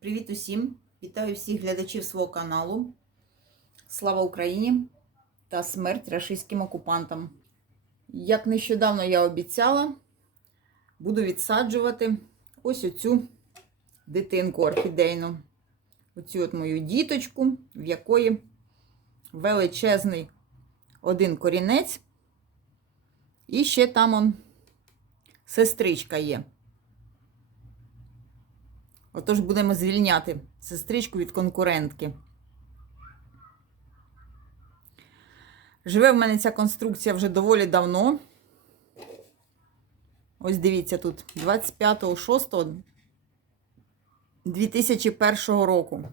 Привіт усім! Вітаю всіх глядачів свого каналу. Слава Україні та смерть рашистським окупантам. Як нещодавно я обіцяла, буду відсаджувати ось оцю дитинку орхідейну. Оцю от мою діточку, в якої величезний один корінець. І ще там он сестричка є. Отож будемо звільняти сестричку від конкурентки. Живе в мене ця конструкція вже доволі давно. Ось дивіться тут, 25.06.2001 року.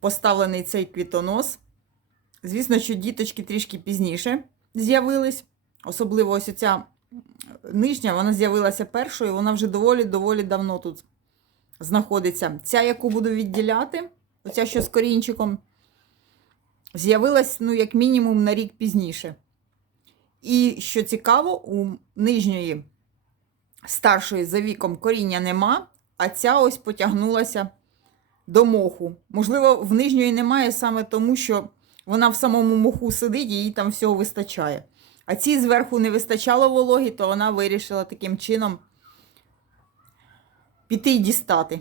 Поставлений цей квітонос. Звісно, що діточки трішки пізніше з'явились. Особливо ось ця нижня, вона з'явилася першою, вона вже доволі-доволі давно тут знаходиться. Ця, яку буду відділяти, оця що з корінчиком, з'явилась, ну, як мінімум, на рік пізніше. І що цікаво, у нижньої старшої за віком коріння нема, а ця ось потягнулася до моху. Можливо, в нижньої немає саме тому, що вона в самому моху сидить їй там всього вистачає. А цій зверху не вистачало вологі, то вона вирішила таким чином піти і дістати.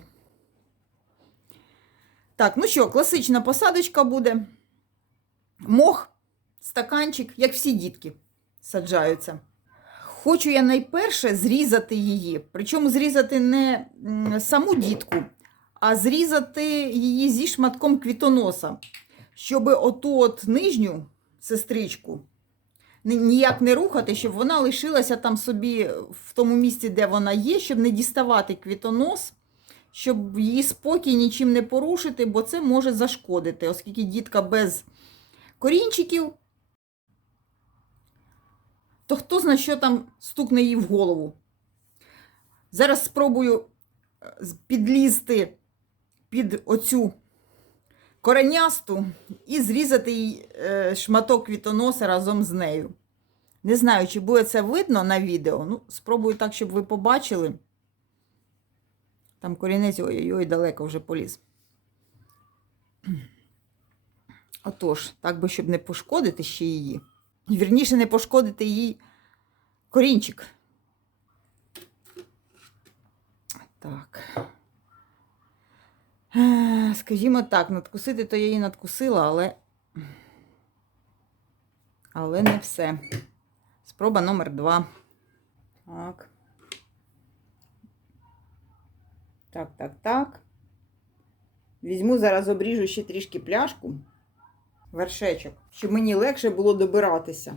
Так, ну що, класична посадочка буде. Мох, стаканчик, як всі дітки саджаються. Хочу я найперше зрізати її. Причому зрізати не саму дітку, а зрізати її зі шматком квітоноса, щоб оту от нижню сестричку ніяк не рухати, щоб вона лишилася там собі в тому місці, де вона є, щоб не діставати квітонос, щоб її спокій нічим не порушити, бо це може зашкодити, оскільки дітка без корінчиків, то хто знає, що там стукне їй в голову. Зараз спробую е, підлізти під оцю коренясту і зрізати їй е, шматок квітоноса разом з нею. Не знаю, чи буде це видно на відео. Ну, спробую так, щоб ви побачили. Там корінець ой-ой-ой, далеко вже поліз. Отож, так би, щоб не пошкодити ще її. Вірніше, не пошкодити її корінчик. Так. Скажімо так, надкусити то я її надкусила, але але не все. Спроба номер два. Так. Так, так, так. Візьму, зараз обріжу ще трішки пляшку, вершечок, щоб мені легше було добиратися.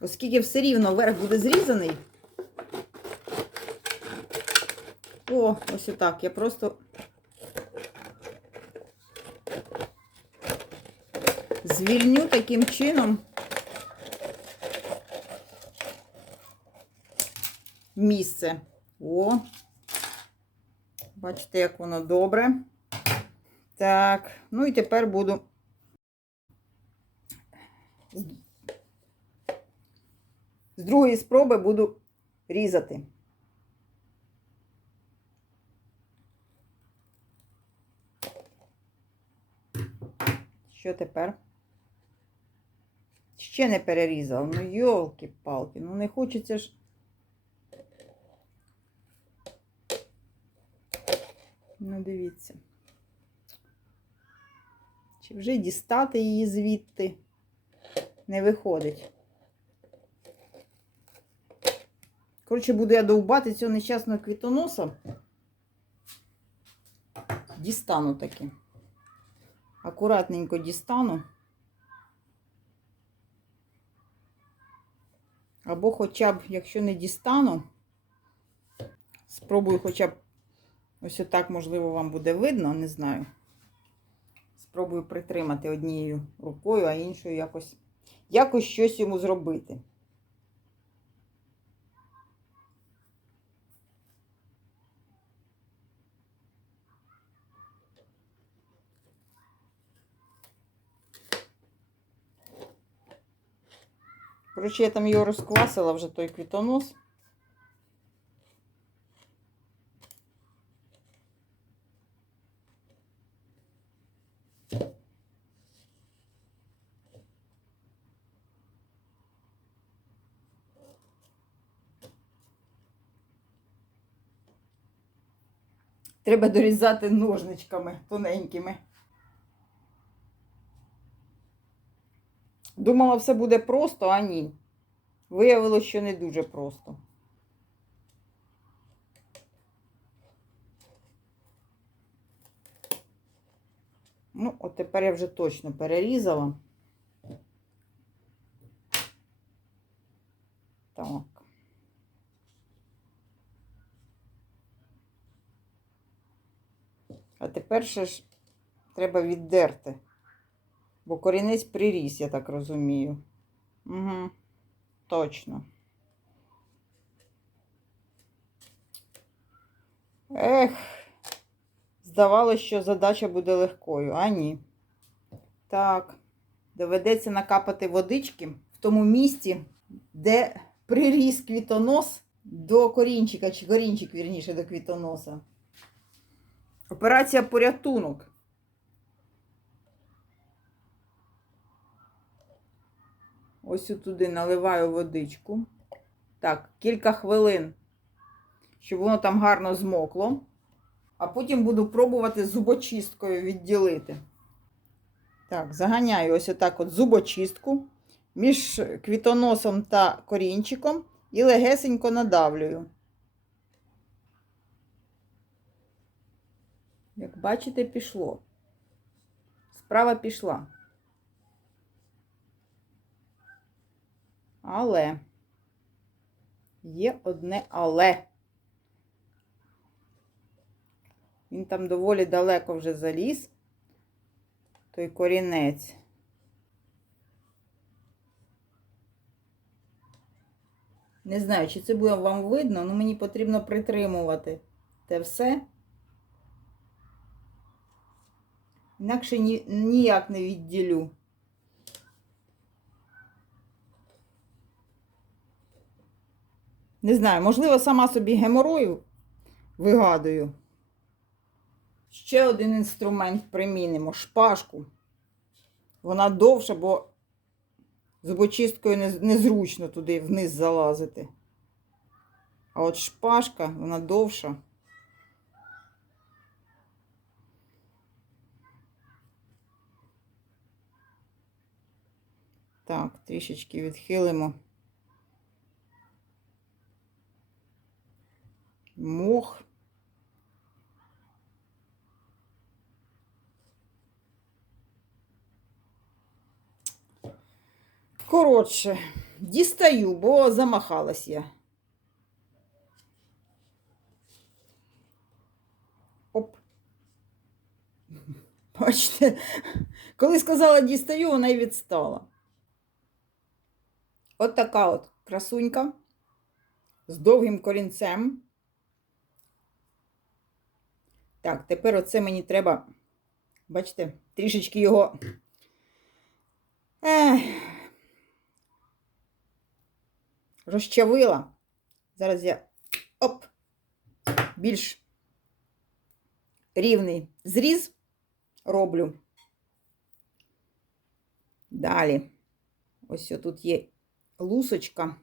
Оскільки все рівно верх буде зрізаний. О, ось отак. Я просто звільню таким чином місце. О, бачите, як воно добре. Так, ну і тепер буду з другої спроби буду різати. Що тепер? Ще не перерізав. Ну, йолки-палки, ну не хочеться ж. Ну, дивіться. Чи вже дістати її звідти не виходить. Коротше, буду я довбати цього нещасного квітоноса. Дістану таки. Акуратненько дістану. Або хоча б, якщо не дістану, спробую хоча б ось отак, можливо, вам буде видно, не знаю. Спробую притримати однією рукою, а іншою якось, якось щось йому зробити. Коротше, я там його розквасила вже той квітонос. Треба дорізати ножничками тоненькими. Думала, все буде просто, а ні. Виявилося, що не дуже просто. Ну, от тепер я вже точно перерізала. Так. А тепер ще ж треба віддерти. Бо корінець приріс, я так розумію. Угу, точно. Ех, здавалося, що задача буде легкою, а ні. Так, доведеться накапати водички в тому місці, де приріс квітонос до корінчика, чи корінчик, вірніше, до квітоноса. Операція порятунок. Ось туди наливаю водичку. Так, кілька хвилин, щоб воно там гарно змокло. А потім буду пробувати зубочисткою відділити. Так, заганяю ось отак от зубочистку між квітоносом та корінчиком і легесенько надавлюю. Як бачите, пішло. Справа пішла. Але є одне але. Він там доволі далеко вже заліз, той корінець. Не знаю, чи це буде вам видно, але мені потрібно притримувати те все. Інакше ні, ніяк не відділю. Не знаю, можливо, сама собі геморою вигадую. Ще один інструмент примінимо шпажку. Вона довша, бо зубочисткою незручно туди вниз залазити. А от шпажка, вона довша. Так, трішечки відхилимо. Мох. Коротше, дістаю, бо замахалась я. Оп. Бачите, коли сказала дістаю, вона й відстала. От така от красунька з довгим корінцем. Так, тепер оце мені треба, бачите, трішечки його. Ех, розчавила. Зараз я оп, більш рівний зріз роблю. Далі. Ось тут є лусочка.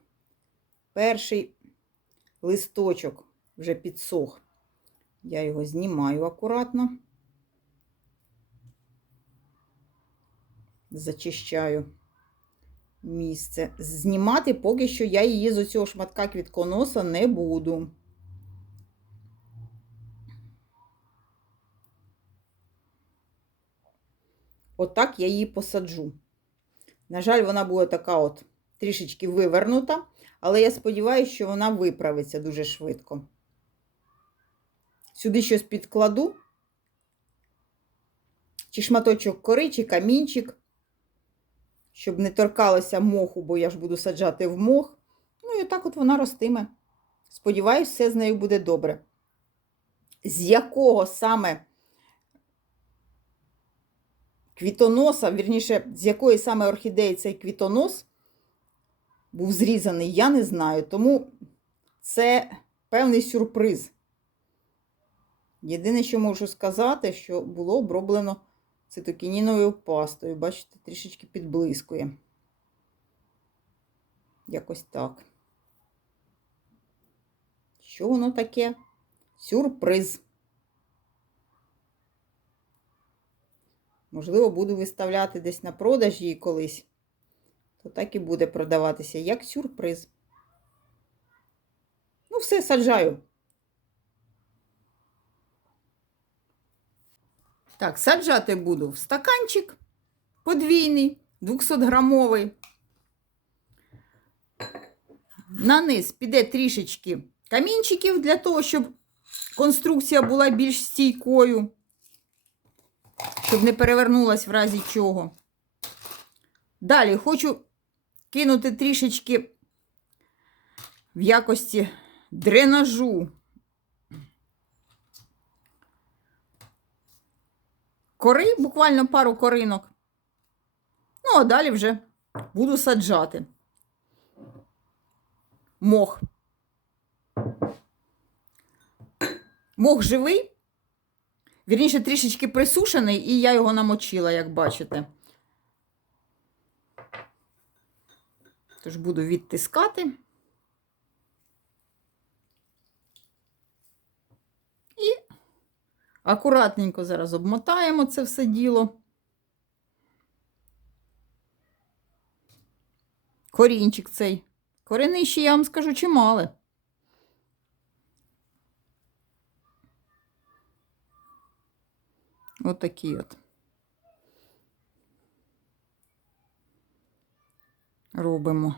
Перший листочок вже підсох. Я його знімаю акуратно. Зачищаю місце. Знімати поки що я її з оцього шматка квітконоса не буду. Отак я її посаджу. На жаль, вона буде така от трішечки вивернута, але я сподіваюся, що вона виправиться дуже швидко. Сюди щось підкладу, чи шматочок кори, чи камінчик, щоб не торкалося моху, бо я ж буду саджати в мох. Ну і отак от вона ростиме. Сподіваюсь, все з нею буде добре. З якого саме квітоноса, вірніше, з якої саме орхідеї цей квітонос, був зрізаний, я не знаю. Тому це певний сюрприз. Єдине, що можу сказати, що було оброблено цитокініною пастою. Бачите, трішечки підблискує. Якось так. Що воно таке? Сюрприз. Можливо, буду виставляти десь на продаж її колись. То так і буде продаватися, як сюрприз. Ну, все саджаю. Так, саджати буду в стаканчик подвійний, 200-грамовий. На низ піде трішечки камінчиків для того, щоб конструкція була більш стійкою, щоб не перевернулась в разі чого. Далі хочу кинути трішечки в якості дренажу. Кори, буквально пару коринок. Ну, а далі вже буду саджати. Мох. Мох живий, вірніше, трішечки присушений, і я його намочила, як бачите. Тож буду відтискати. І акуратненько зараз обмотаємо це все діло. Корінчик цей. Коренищі, я вам скажу, чимале. От такі от. Робимо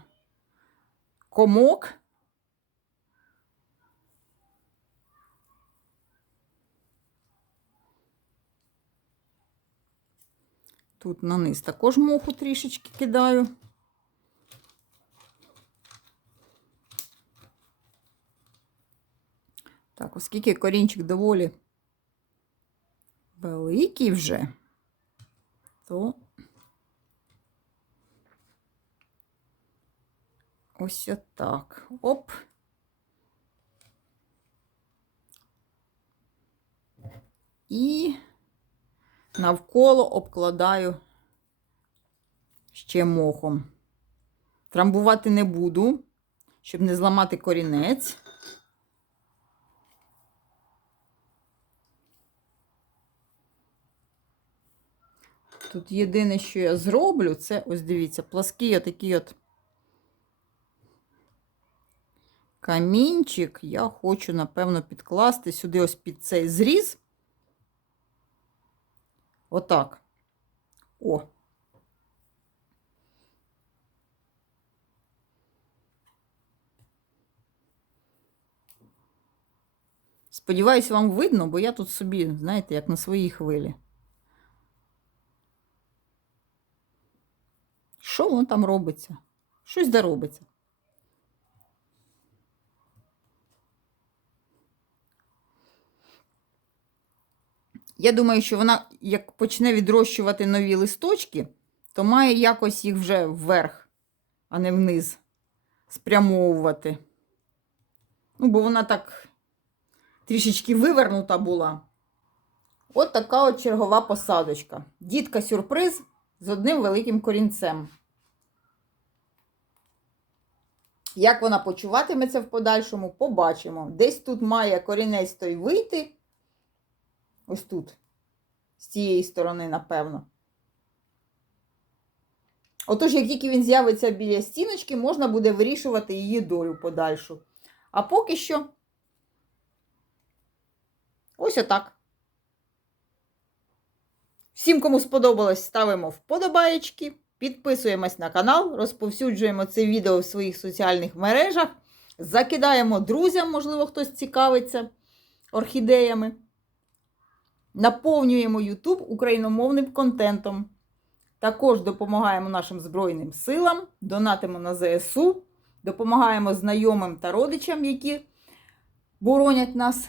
комок. Тут на низ також моху трішечки кидаю. Так, оскільки корінчик доволі великий вже, то ось отак. Оп. І навколо обкладаю ще мохом. Трамбувати не буду, щоб не зламати корінець. Тут єдине, що я зроблю, це ось дивіться, плаский отакий от камінчик. Я хочу, напевно, підкласти сюди ось під цей зріз. Отак. О. Сподіваюсь, вам видно, бо я тут собі, знаєте, як на своїй хвилі. Що воно там робиться? Щось де. Я думаю, що вона, як почне відрощувати нові листочки, то має якось їх вже вверх, а не вниз спрямовувати. Ну, бо вона так трішечки вивернута була. От така от чергова посадочка. Дітка сюрприз з одним великим корінцем. Як вона почуватиметься в подальшому, побачимо. Десь тут має корінець той вийти. Ось тут, з цієї сторони, напевно. Отож, як тільки він з'явиться біля стіночки, можна буде вирішувати її долю подальшу. А поки що, ось отак. Всім, кому сподобалось, ставимо вподобаєчки, підписуємось на канал, розповсюджуємо це відео в своїх соціальних мережах, закидаємо друзям, можливо, хтось цікавиться орхідеями. Наповнюємо YouTube україномовним контентом. Також допомагаємо нашим Збройним силам, донатимо на ЗСУ, допомагаємо знайомим та родичам, які боронять нас.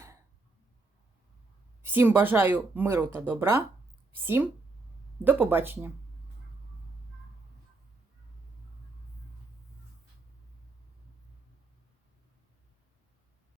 Всім бажаю миру та добра. Всім до побачення!